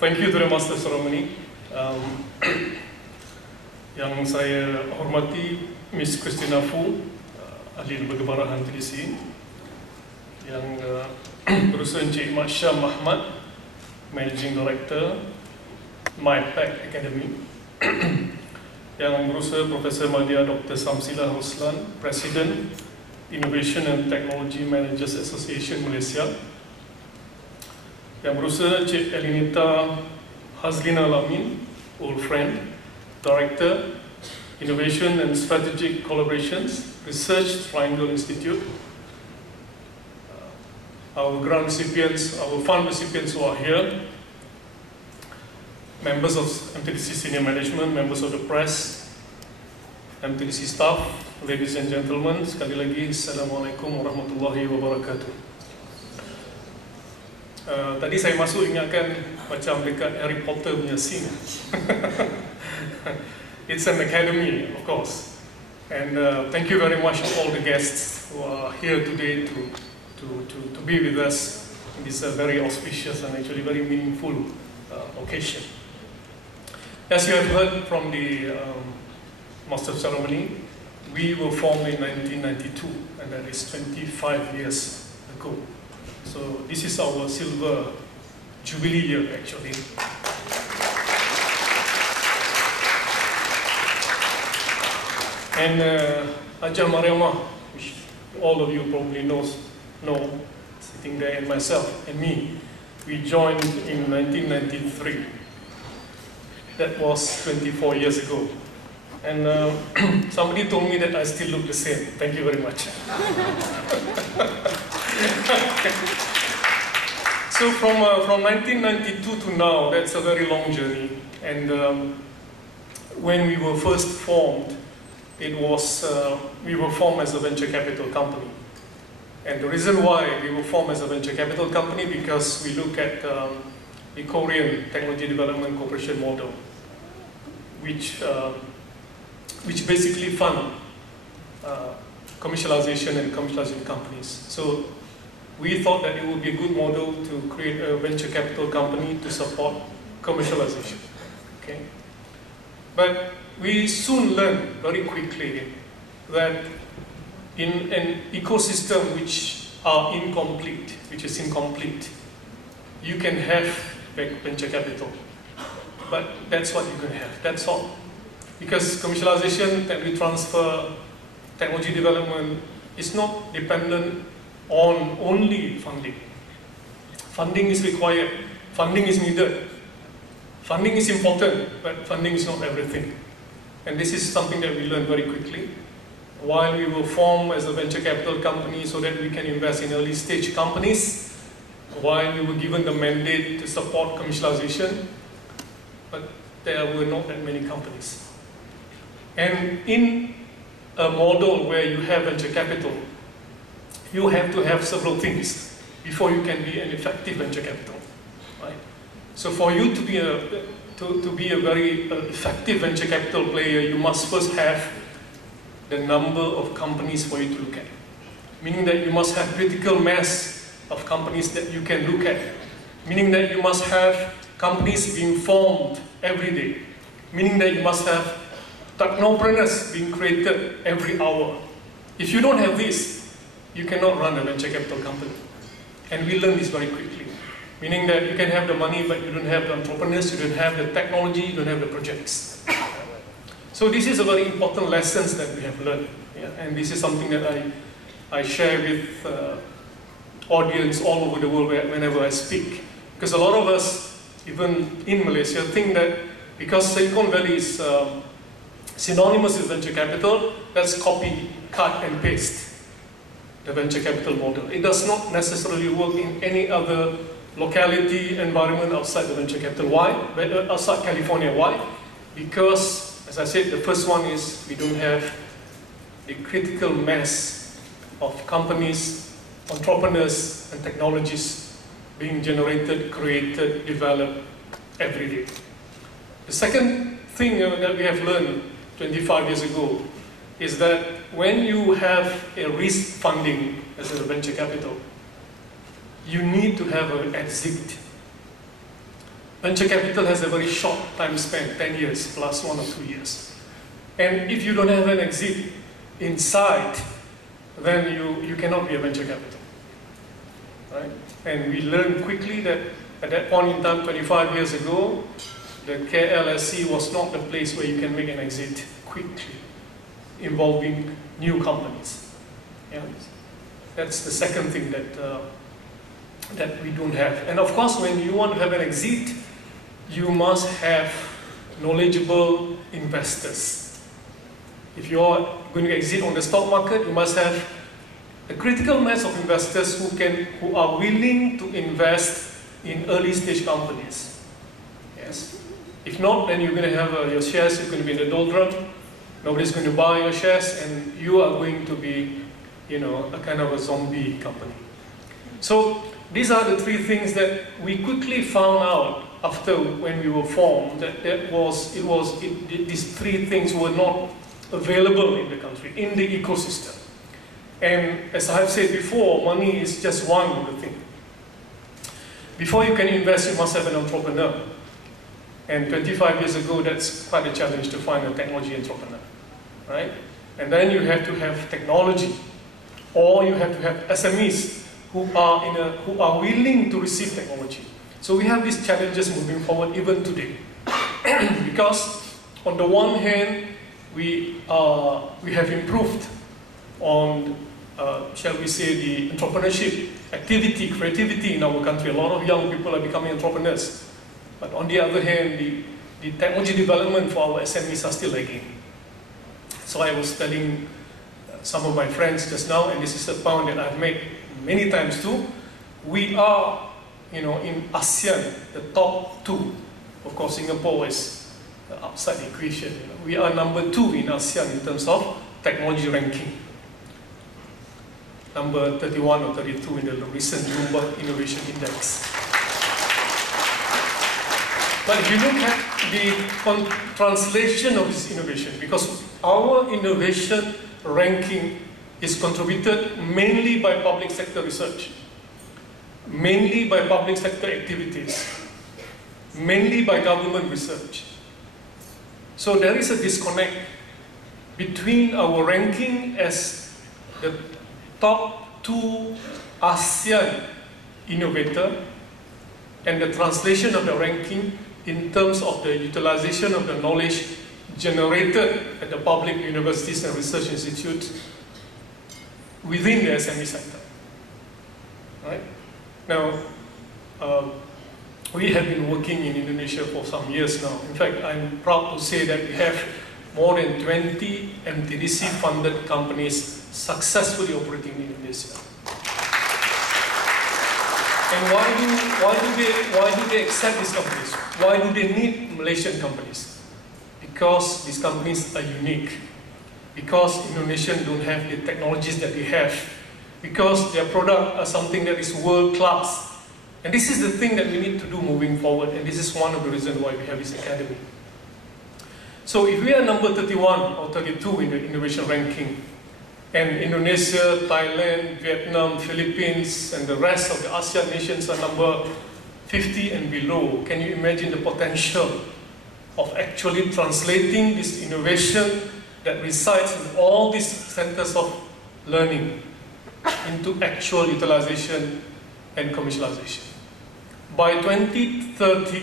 Thank you to the Master Ceremony. Yang saya hormati Miss Christina Fu, ahli lembaga barahan MTDC, yang berusaha Encik Mat Syah Mahmad, Managing Director YBhg Academy, yang berusaha Profesor Madya Dr. Samsila Roslan, President Innovation and Technology Managers Association Malaysia, yang berusaha Cik Elinita Hazlina Lamin, old friend, Director, Innovation and Strategic Collaborations, Research Triangle Institute, our grant recipients, our fund recipients who are here, members of MTDC Senior Management, members of the press, MTDC staff, ladies and gentlemen, sekali lagi, Assalamualaikum warahmatullahi wabarakatuh. Tadi saya masuk ingatkan macam dekat Harry Potter punya scene. It's an academy, of course. And thank you very much to all the guests who are here today to be with us in this very auspicious and actually very meaningful occasion. As you have heard from the Master Ceremony, we were formed in 1992, and that is 25 years ago. So this is our silver jubilee year, actually. And Ajah Mariamah, which all of you probably know, sitting there, and myself and me, we joined in 1993. That was 24 years ago. And somebody told me that I still look the same. Thank you very much. So from 1992 to now, that's a very long journey. And when we were first formed, it was we were formed as a venture capital company. And the reason why we were formed as a venture capital company, because we look at the Korean Technology Development Corporation model, which basically fund commercialization and commercializing companies. So we thought that it would be a good model to create a venture capital company to support commercialization. Okay? But we soon learned very quickly that in an ecosystem which is incomplete, you can have venture capital. But that's what you can have, that's all. Because commercialization, technology transfer, technology development is not dependent on only funding. Funding is required, funding is needed. Funding is important, but funding is not everything. And this is something that we learned very quickly. While we were formed as a venture capital company so that we can invest in early stage companies, while we were given the mandate to support commercialization, but there were not that many companies. And in a model where you have venture capital, you have to have several things before you can be an effective venture capital, right? So for you to be a very effective venture capital player, you must first have the number of companies for you to look at. Meaning that you must have critical mass of companies that you can look at. Meaning that you must have companies being formed every day. Meaning that you must have technopreneurs being created every hour. If you don't have this, you cannot run a venture capital company. And we learned this very quickly. Meaning that you can have the money, but you don't have the entrepreneurs, you don't have the technology, you don't have the projects. So this is a very important lessons that we have learned. Yeah? And this is something that I share with audience all over the world whenever I speak. Because a lot of us, even in Malaysia, think that because Silicon Valley is synonymous with venture capital, that's copy, cut and paste the venture capital model. It does not necessarily work in any other locality, environment outside the venture capital. Why? Outside California. Why? Because, as I said, the first one is we don't have a critical mass of companies, entrepreneurs and technologies being generated, created, developed every day. The second thing that we have learned 25 years ago is that when you have a risk funding as a venture capital, you need to have an exit. venture capital has a very short time span, 10 years plus 1 or 2 years. And if you don't have an exit in sight, then you cannot be a venture capital, right? And we learned quickly that at that point in time, 25 years ago, the KLSC was not the place where you can make an exit quickly, involving new companies. Yeah? That's the second thing that we don't have. And of course, when you want to have an exit, you must have knowledgeable investors. If you are going to exit on the stock market, you must have a critical mass of investors who are willing to invest in early stage companies. Yes. If not, then you're going to have your shares are going to be in the doldrum. Nobody's going to buy your shares, and you are going to be, a kind of a zombie company. So these are the three things that we quickly found out after when we were formed, that these three things were not available in the country, in the ecosystem. And as I have said before, money is just one of the things. Before you can invest, you must have an entrepreneur. And 25 years ago, that's quite a challenge to find a technology entrepreneur, right? And then you have to have technology, or you have to have SMEs who are willing to receive technology. So we have these challenges moving forward even today. Because on the one hand, we have improved on, shall we say, the entrepreneurship activity, creativity in our country. A lot of young people are becoming entrepreneurs. But on the other hand, the technology development for our SMEs are still lagging. So I was telling some of my friends just now, and this is a point that I've made many times too, we are, in ASEAN, the top 2. Of course, Singapore is outside the equation. We are number 2 in ASEAN in terms of technology ranking. Number 31 or 32 in the recent Bloomberg Innovation Index. But if you look at the translation of this innovation, because our innovation ranking is contributed mainly by public sector research, mainly by public sector activities, mainly by government research. So there is a disconnect between our ranking as the top 2 ASEAN innovator and the translation of the ranking in terms of the utilization of the knowledge generated at the public universities and research institutes within the SME sector. Right? Now, we have been working in Indonesia for some years now. In fact, I'm proud to say that we have more than 20 MTDC funded companies successfully operating in Indonesia. And why do they accept these companies? Why do they need Malaysian companies? Because these companies are unique. Because Indonesians don't have the technologies that we have. Because their products are something that is world class. And this is the thing that we need to do moving forward. And this is one of the reasons why we have this academy. So if we are number 31 or 32 in the innovation ranking, and Indonesia, Thailand, Vietnam, Philippines, and the rest of the ASEAN nations are number 50 and below, can you imagine the potential of actually translating this innovation that resides in all these centers of learning into actual utilization and commercialization? By 2030,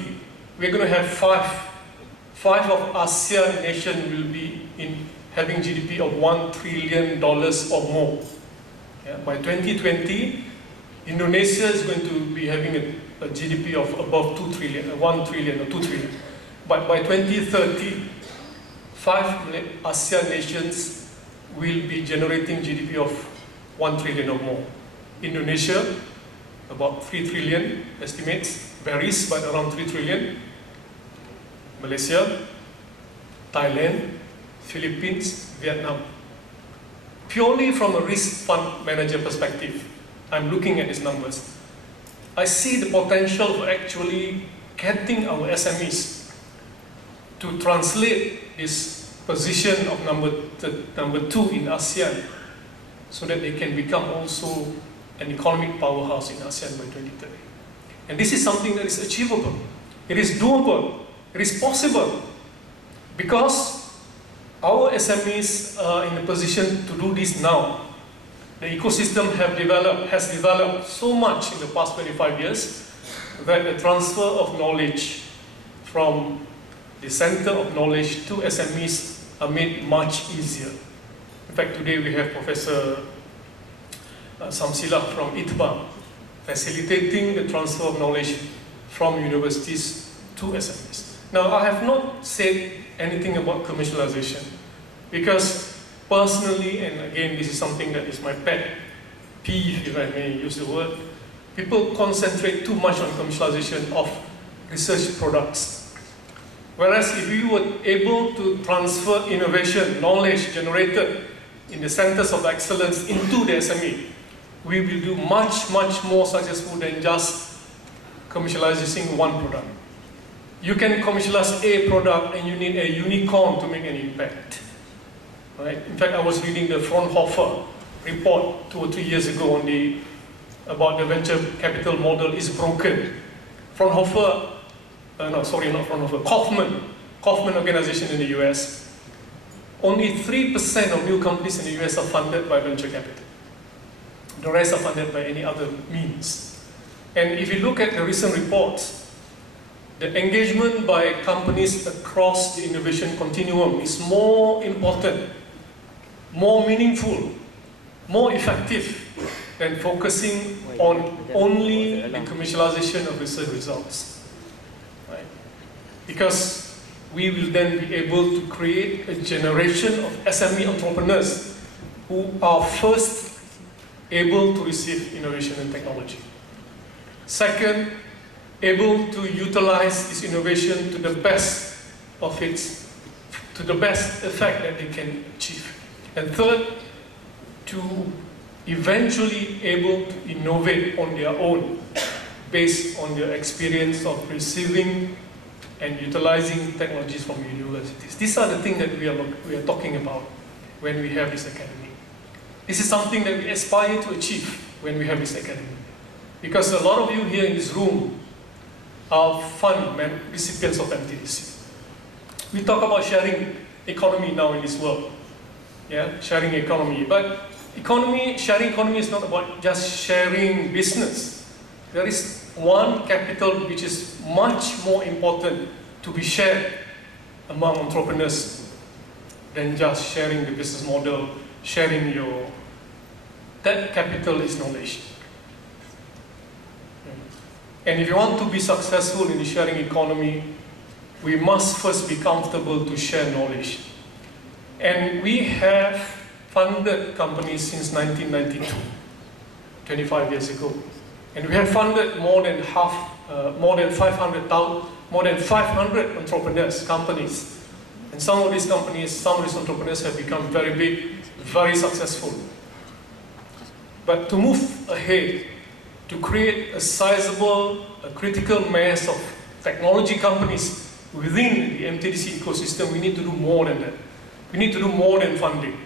we're going to have five of ASEAN nations will be having GDP of $1 trillion or more. Yeah, by 2020, Indonesia is going to be having a GDP of above 2 trillion, 1 trillion or 2 trillion. But by 2030, 5 ASEAN nations will be generating GDP of 1 trillion or more. Indonesia, about 3 trillion estimates, varies, but around 3 trillion. Malaysia, Thailand, Philippines, Vietnam. Purely from a risk fund manager perspective, I'm looking at these numbers. I see the potential for actually getting our SMEs to translate this position of number 2 in ASEAN so that they can become also an economic powerhouse in ASEAN by 2030. And this is something that is achievable. It is doable. It is possible. Because our SMEs are in a position to do this now. The ecosystem has developed so much in the past 25 years that the transfer of knowledge from the center of knowledge to SMEs are made much easier. In fact, today we have Professor Samsila from ITBA facilitating the transfer of knowledge from universities to SMEs. Now, I have not said anything about commercialization because personally, and again, this is something that is my pet peeve, if I may use the word, people concentrate too much on commercialization of research products. Whereas if we were able to transfer innovation, knowledge generated in the centers of excellence into the SME, we will do much, much more successful than just commercializing one product. You can commercialize a product and you need a unicorn to make an impact. Right? In fact, I was reading the Fraunhofer report 2 or 3 years ago on about the venture capital model is broken. Fraunhofer, Kaufman organization in the US, only 3% of new companies in the US are funded by venture capital. The rest are funded by any other means. And if you look at the recent reports, the engagement by companies across the innovation continuum is more important, more meaningful, more effective than focusing on only the commercialization of research results. Right? Because we will then be able to create a generation of SME entrepreneurs who are first able to receive innovation and technology. Second, able to utilize this innovation to the best effect that they can achieve. And third, to eventually able to innovate on their own based on their experience of receiving and utilizing technologies from universities. These are the things that we are talking about when we have this academy. This is something that we aspire to achieve when we have this academy. Because a lot of you here in this room are fund recipients of MTDC. We talk about sharing economy now in this world. Yeah, sharing economy. But sharing economy is not about just sharing business. There is one capital which is much more important to be shared among entrepreneurs than just sharing the business model, sharing that capital is knowledge. And if you want to be successful in the sharing economy, we must first be comfortable to share knowledge. And we have funded companies since 1992, 25 years ago. And we have funded more than 500 entrepreneurs, companies. And some of these entrepreneurs have become very big, very successful. But to move ahead, to create a sizable, critical mass of technology companies within the MTDC ecosystem, we need to do more than that. We need to do more than funding.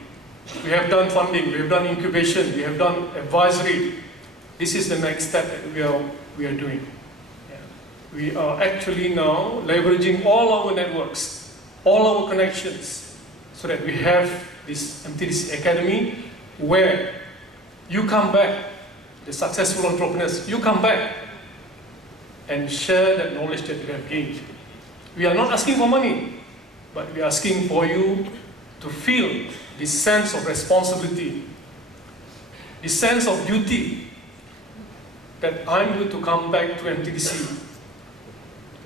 We have done funding, we have done incubation, we have done advisory. This is the next step that we are doing. Yeah. We are actually now leveraging all our networks, all our connections, so that we have this MTDC Academy where you come back, the successful entrepreneurs, you come back and share that knowledge that you have gained. We are not asking for money, but we are asking for you to feel this sense of responsibility, this sense of duty that I'm going to come back to MTDC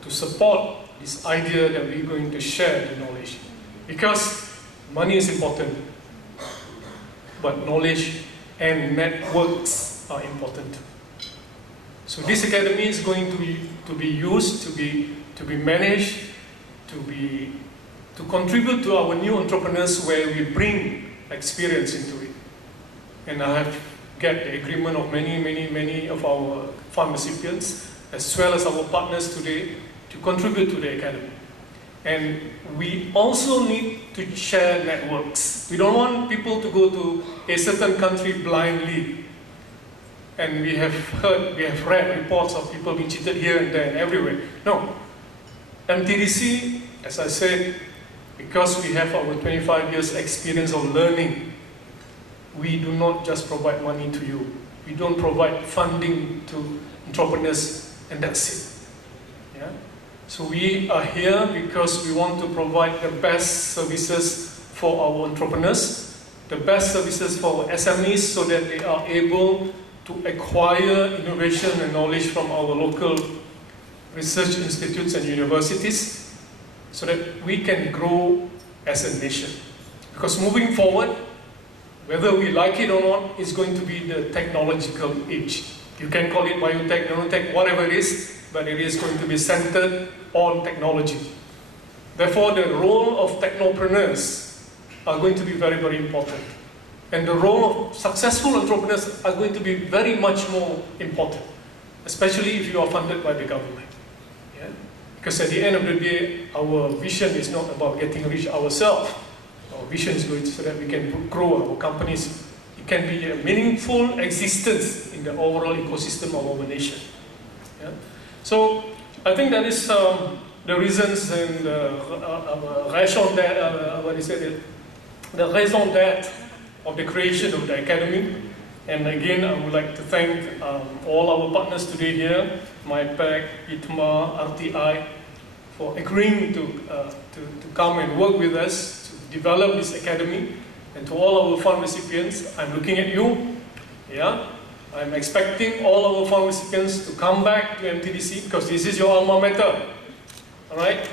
to support this idea that we're going to share the knowledge. Because money is important, but knowledge and networks are important. So this academy is going to be used, to be managed, to contribute to our new entrepreneurs where we bring experience into it. And I have get the agreement of many of our fund recipients, as well as our partners today, to contribute to the academy. And we also need to share networks. We don't want people to go to a certain country blindly. And we have read reports of people being cheated here and there and everywhere. No, MTDC, as I said, because we have our 25 years experience of learning, we do not just provide money to you. We don't provide funding to entrepreneurs and that's it. Yeah? So we are here because we want to provide the best services for our entrepreneurs, the best services for our SMEs so that they are able to acquire innovation and knowledge from our local research institutes and universities so that we can grow as a nation. Because moving forward, whether we like it or not, it's going to be the technological age. You can call it biotech, nanotech, whatever it is, but it is going to be centered on technology. Therefore, the role of technopreneurs are going to be very, very important. And the role of successful entrepreneurs are going to be very much more important, especially if you are funded by the government. Yeah? Because at the end of the day, our vision is not about getting rich ourselves. Our vision is going so that we can grow our companies. It can be a meaningful existence in the overall ecosystem of our nation. Yeah? So I think that is the reasons and the raison d'être of the creation of the Academy. And again, I would like to thank all our partners today here, MyPac, ITMA, RTI, for agreeing to come and work with us to develop this Academy. And to all our fund recipients, I'm looking at you. Yeah? I'm expecting all our fund recipients to come back to MTDC because this is your alma mater. Alright?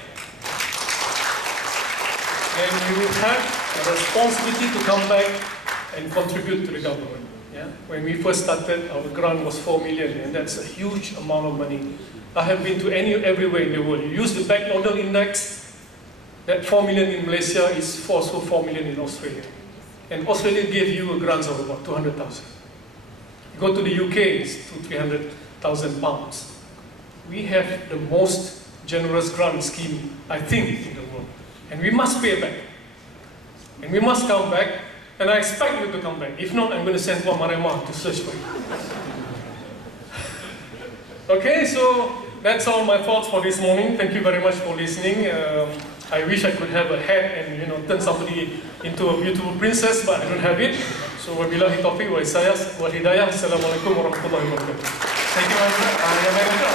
And you have a responsibility to come back and contribute to the government. Yeah? When we first started, our grant was 4 million, and that's a huge amount of money. I have been to everywhere in the world. You use the back nodal index, that 4 million in Malaysia is also 4 million in Australia. And Australia gave you a grant of about 200,000. You go to the UK, it's 300,000 pounds. We have the most generous grant scheme, I think, in the world. And we must pay back. And we must come back, and I expect you to come back. If not, I'm going to send Puan Maremah to search for you. Okay, so that's all my thoughts for this morning. Thank you very much for listening. I wish I could have a hat and turn somebody into a beautiful princess, but I don't have it. So wabillahi taufiq wa hidayah. Assalamualaikum warahmatullahi wabarakatuh. Thank you very much.